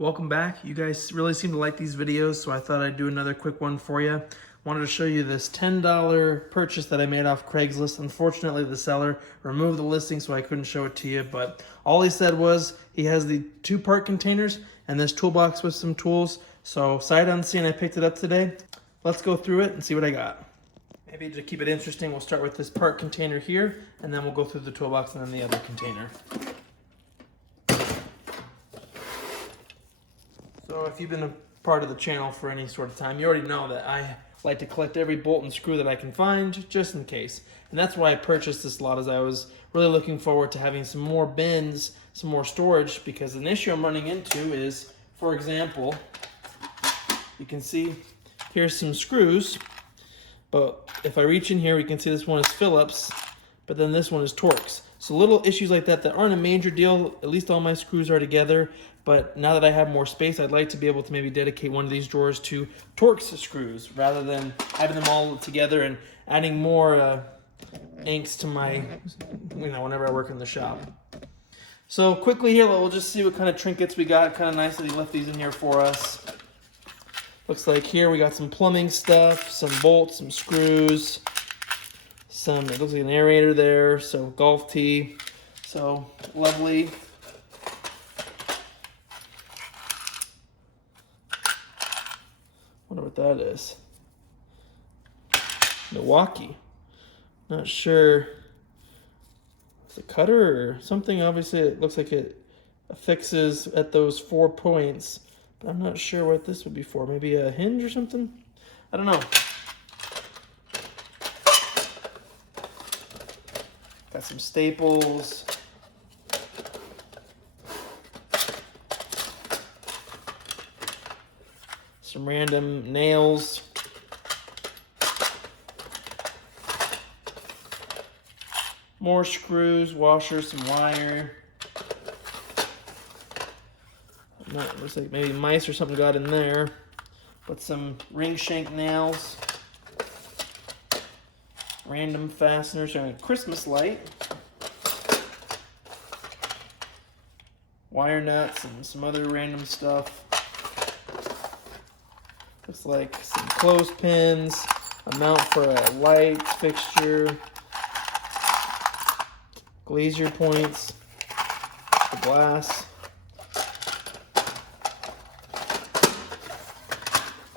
Welcome back. You guys really seem to like these videos, so I thought I'd do another quick one for you. Wanted to show you this $10 purchase that I made off Craigslist. Unfortunately, the seller removed the listing, so I couldn't show it to you, but all he said was he has the 2-part containers and this toolbox with some tools. So sight unseen, I picked it up today. Let's go through it and see what I got. Maybe to keep it interesting, we'll start with this part container here, and then we'll go through the toolbox and then the other container. So if you've been a part of the channel for any sort of time, you already know that I like to collect every bolt and screw that I can find, just in case. And that's why I purchased this lot, as I was really looking forward to having some more bins, some more storage, because an issue I'm running into is, for example, you can see here's some screws, but if I reach in here, we can see this one is Phillips, but then this one is Torx. So little issues like that aren't a major deal. At least all my screws are together. But now that I have more space, I'd like to be able to maybe dedicate one of these drawers to Torx screws rather than having them all together and adding more angst to my, whenever I work in the shop. So quickly here, we'll just see what kind of trinkets we got. Kind of nice that he left these in here for us. Looks like here we got some plumbing stuff, some bolts, some screws, it looks like an aerator there, so golf tee, so lovely. Wonder what that is. Milwaukee. Not sure. It's a cutter or something. Obviously, it looks like it affixes at those 4 points, but I'm not sure what this would be for. Maybe a hinge or something? I don't know. Got some staples. Some random nails. More screws, washers, some wire. Looks like maybe mice or something got in there. But some ring shank nails. Random fasteners, and a Christmas light. Wire nuts and some other random stuff. Looks like some clothespins, a mount for a light fixture, glazier points, the glass.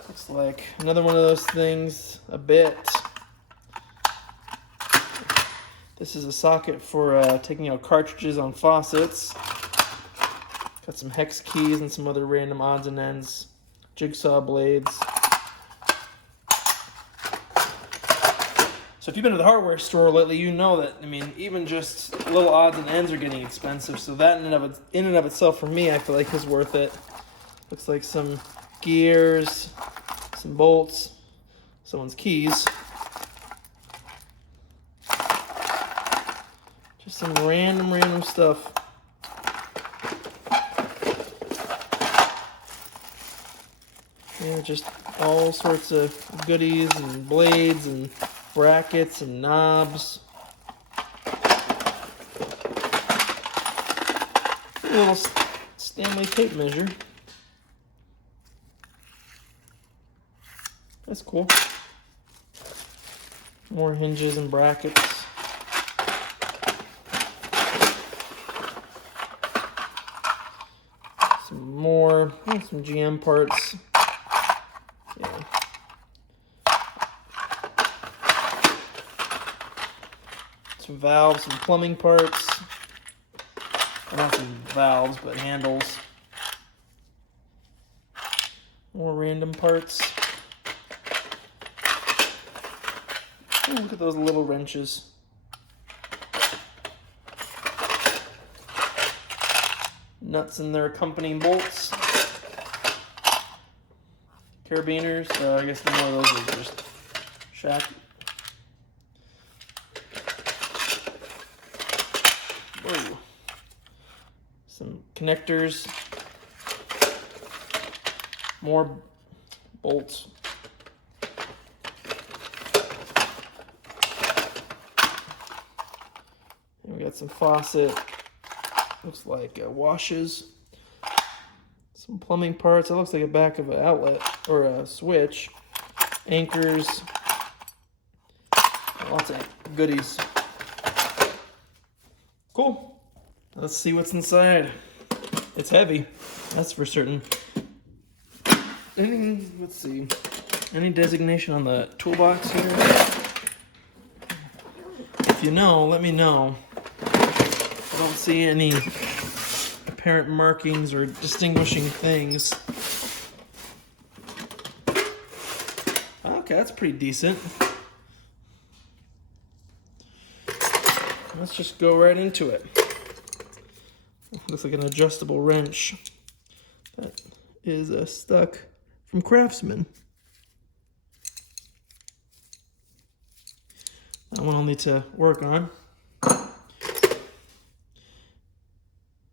Looks like another one of those things, a bit. This is a socket for taking out cartridges on faucets. Got some hex keys and some other random odds and ends. Jigsaw blades. So if you've been to the hardware store lately, you know that, even just little odds and ends are getting expensive. So that in and of itself, for me, I feel like is worth it. Looks like some gears, some bolts, someone's keys. Just some random stuff. Yeah, just all sorts of goodies and blades and brackets and knobs. A little Stanley tape measure. That's cool. More hinges and brackets. Some GM parts. Yeah. Some valves, some plumbing parts. Not some valves, but handles. More random parts. Ooh, look at those little wrenches. Nuts and their accompanying bolts. Carabiners, I guess more of those are just shack. Whoa. Some connectors. More bolts. And we got some faucet. Looks like washes. Some plumbing parts. It looks like a back of an outlet or a switch. Anchors. Lots of goodies. Cool. Let's see what's inside. It's heavy, that's for certain. Let's see. Any designation on the toolbox here? If you know, let me know. I don't see any apparent markings or distinguishing things. Okay, that's pretty decent. Let's just go right into it. Looks like an adjustable wrench that is stuck from Craftsman. That one I'll need to work on.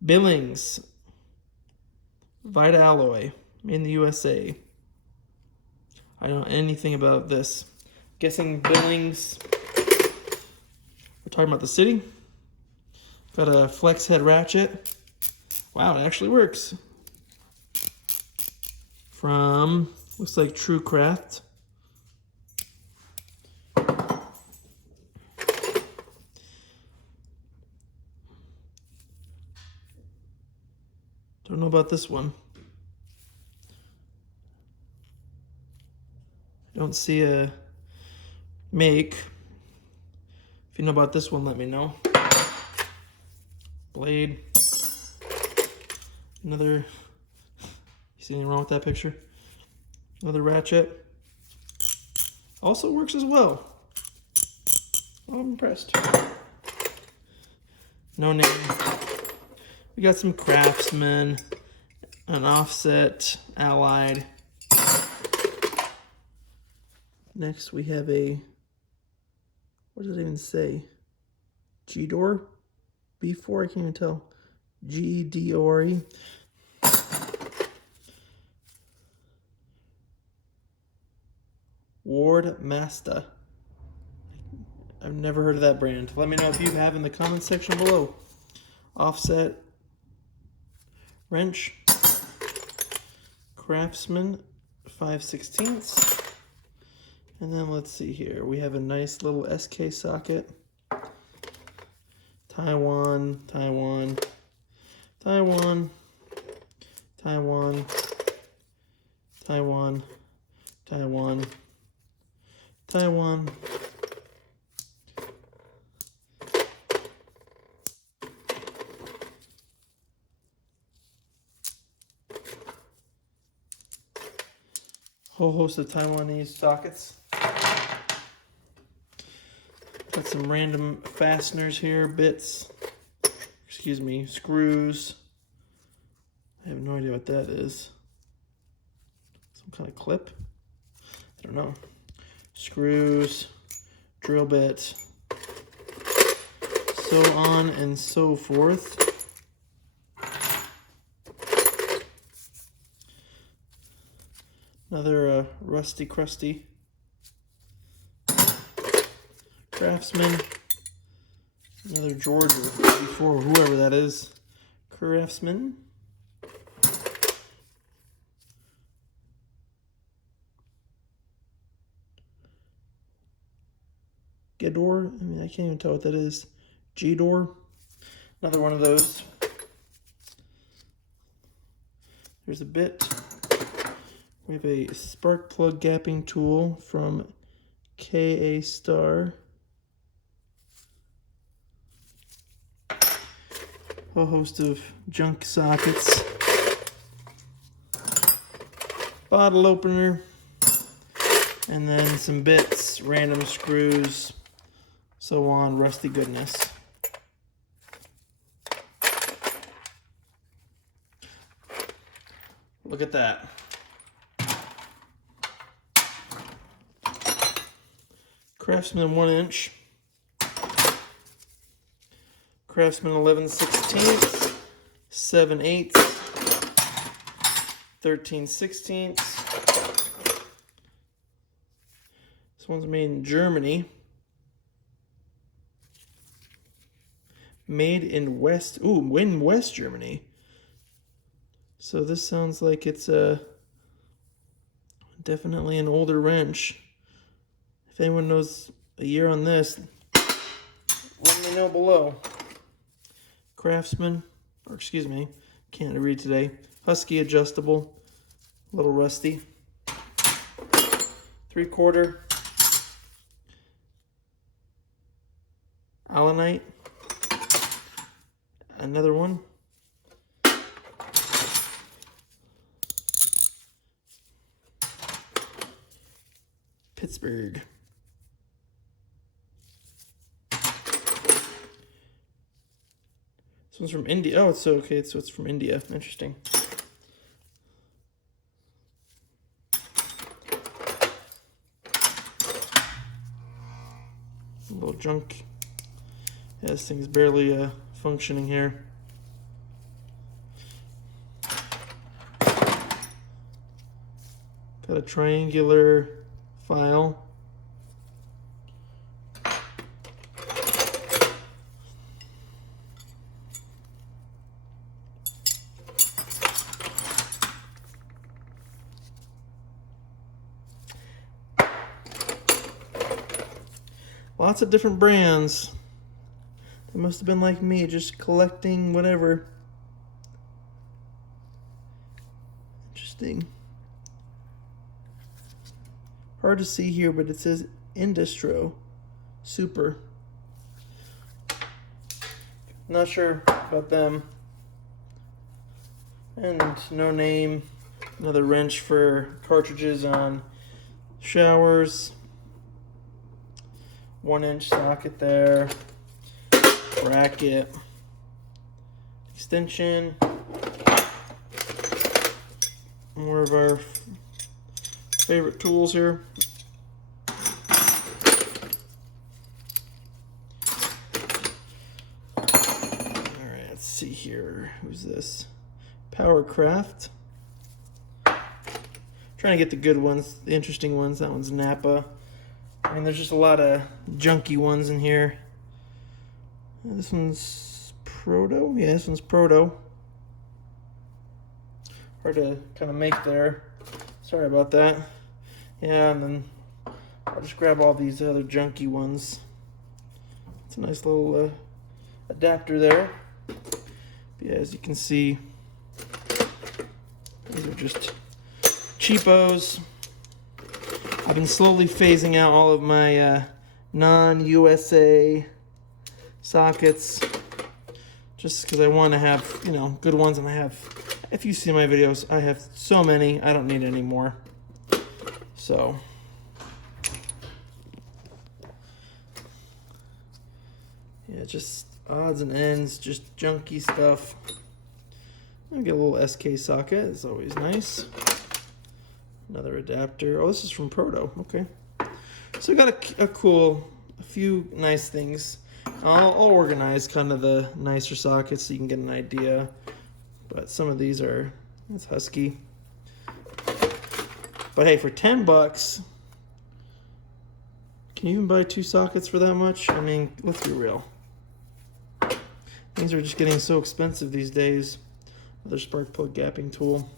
Billings, Vita Alloy, made in the USA. I don't know anything about this. Guessing Billings. We're talking about the city. Got a flex head ratchet. Wow, it actually works. From, looks like True Craft. Don't know about this one. I don't see a make. If you know about this one, let me know. Blade. Another, you see anything wrong with that picture? Another ratchet. Also works as well. Oh, I'm impressed. No name. We got some Craftsman, an Offset, Allied. Next we have a, what does it even say? G-Door? B4, I can't even tell. G-D-O-R-E. Ward Masta. I've never heard of that brand. Let me know if you have in the comments section below. Offset wrench. Craftsman 5/16. And then let's see here. We have a nice little SK socket. Taiwan, Taiwan, Taiwan, Taiwan, Taiwan, Taiwan, Taiwan. Whole host of Taiwanese sockets. Got some random fasteners here, bits, excuse me, screws. I have no idea what that is. Some kind of clip? I don't know. Screws, drill bit, so on and so forth. Another rusty crusty Craftsman. Another George or 44, whoever that is. Craftsman. Gedor. I mean, I can't even tell what that is. G-Door. Another one of those. There's a bit. We have a spark plug gapping tool from KA Star. A host of junk sockets. Bottle opener. And then some bits, random screws, so on, rusty goodness. Look at that. Craftsman 1-inch. Craftsman 11/16, 7/8, 13/16. This one's made in Germany. Made in West Germany. So this sounds like it's definitely an older wrench. If anyone knows a year on this, let me know below. Craftsman, or excuse me, can't read today. Husky adjustable, a little rusty. 3/4 Allanite. Another one. Pittsburgh. This one's from India. Oh, it's so okay. So it's from India. Interesting. A little junk. Yeah, this thing's barely functioning here. Got a triangular file. Lots of different brands. They must have been like me, just collecting whatever. Interesting. Hard to see here, but it says Industro Super. Not sure about them. And no name. Another wrench for cartridges on showers. 1-inch socket there. Bracket. Extension. More of our favorite tools here. Alright, let's see here. Who's this? Powercraft. Trying to get the good ones, the interesting ones. That one's Napa. I mean, there's just a lot of junky ones in here. This one's Proto. Yeah, this one's Proto. Hard to kind of make there. Sorry about that. Yeah, and then I'll just grab all these other junky ones. It's a nice little adapter there. But yeah, as you can see, these are just cheapos. I've been slowly phasing out all of my non-USA sockets just because I want to have, you know, good ones, and I have, if you see my videos, I have so many, I don't need any more. So yeah, just odds and ends, just junky stuff. I'll get a little SK socket, it's always nice. Another adapter. Oh, this is from Proto. Okay. So I got a few nice things. I'll organize kind of the nicer sockets so you can get an idea. But some of these are, that's Husky. But hey, for 10 bucks, can you even buy 2 sockets for that much? I mean, let's be real. Things are just getting so expensive these days. Another spark plug gapping tool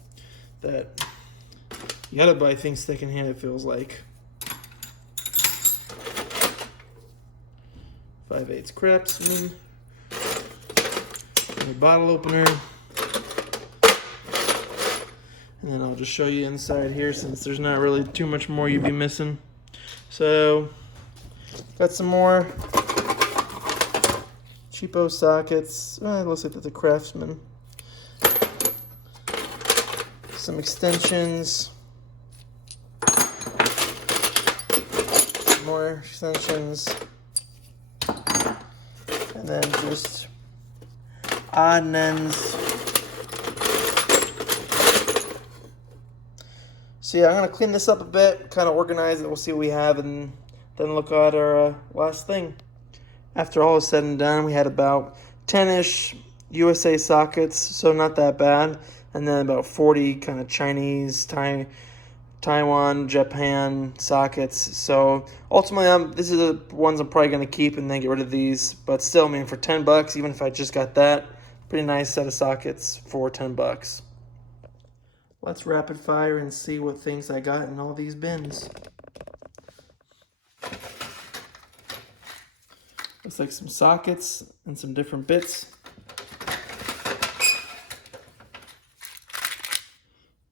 that you gotta buy things secondhand, it feels like. 5/8 Craftsman. A bottle opener. And then I'll just show you inside here since there's not really too much more you'd be missing. So, got some more cheapo sockets. Oh, it looks like that's a Craftsman. Some extensions. More extensions, and then just odd ends. So yeah, I'm gonna clean this up a bit, kind of organize it. We'll see what we have, and then look at our last thing. After all is said and done, we had about 10-ish USA sockets, so not that bad, and then about 40 kind of Chinese, Taiwan, Japan sockets. So ultimately, these are the ones I'm probably going to keep and then get rid of these. But still, I mean, for 10 bucks, even if I just got that, pretty nice set of sockets for 10 bucks. let's rapid fire and see what things I got in all these bins. Looks like some sockets and some different bits.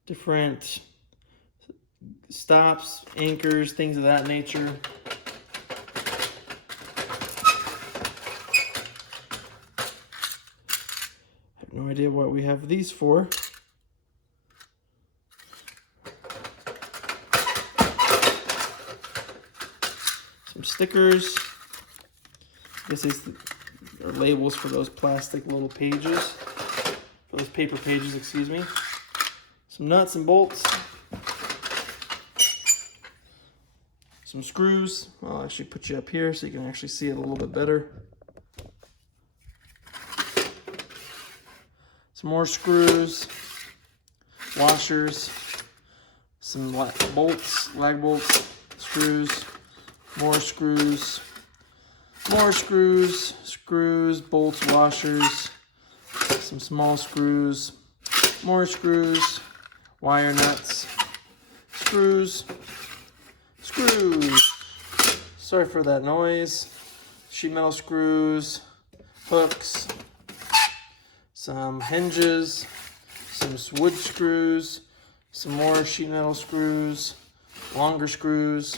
Different stops, anchors, things of that nature. I have no idea what we have these for. Some stickers. I guess these are labels for those plastic little pages. For those paper pages, excuse me. Some nuts and bolts. Some screws. I'll actually put you up here so you can actually see it a little bit better. Some more screws. Washers. Some bolts, lag bolts, screws. More screws. More screws, bolts, washers, some small screws, more screws, wire nuts, screws. Sorry for that noise. Sheet metal screws, hooks, some hinges, some wood screws, some more sheet metal screws, longer screws.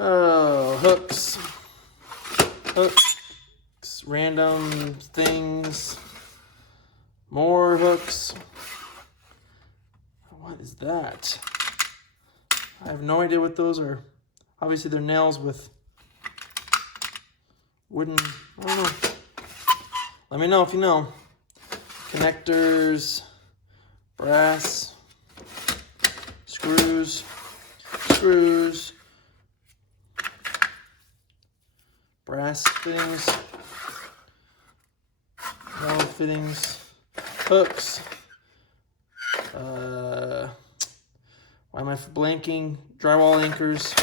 Oh, hooks, random things, more hooks. What is that? I have no idea what those are. Obviously they're nails with wooden, I don't know. Let me know if you know. Connectors, brass, screws, brass fittings, metal fittings, hooks, why am I blanking? Drywall anchors,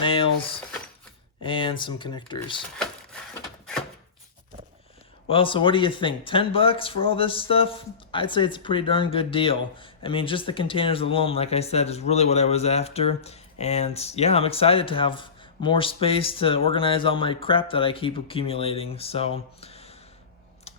nails, and some connectors. Well, so what do you think? $10 for all this stuff? I'd say it's a pretty darn good deal. I mean, just the containers alone, like I said, is really what I was after. And yeah, I'm excited to have more space to organize all my crap that I keep accumulating. So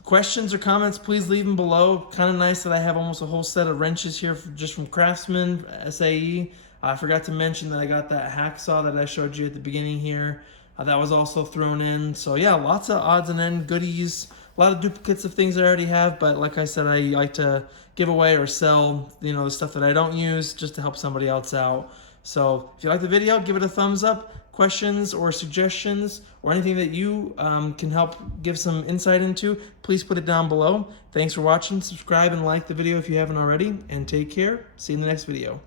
questions or comments, please leave them below. Kind of nice that I have almost a whole set of wrenches here just from Craftsman, SAE. I forgot to mention that I got that hacksaw that I showed you at the beginning here. That was also thrown in. So yeah, lots of odds and end goodies. A lot of duplicates of things I already have, but like I said, I like to give away or sell, the stuff that I don't use just to help somebody else out. So if you like the video, give it a thumbs up. Questions or suggestions or anything that you can help give some insight into, please put it down below. Thanks for watching. Subscribe and like the video if you haven't already, and take care. See you in the next video.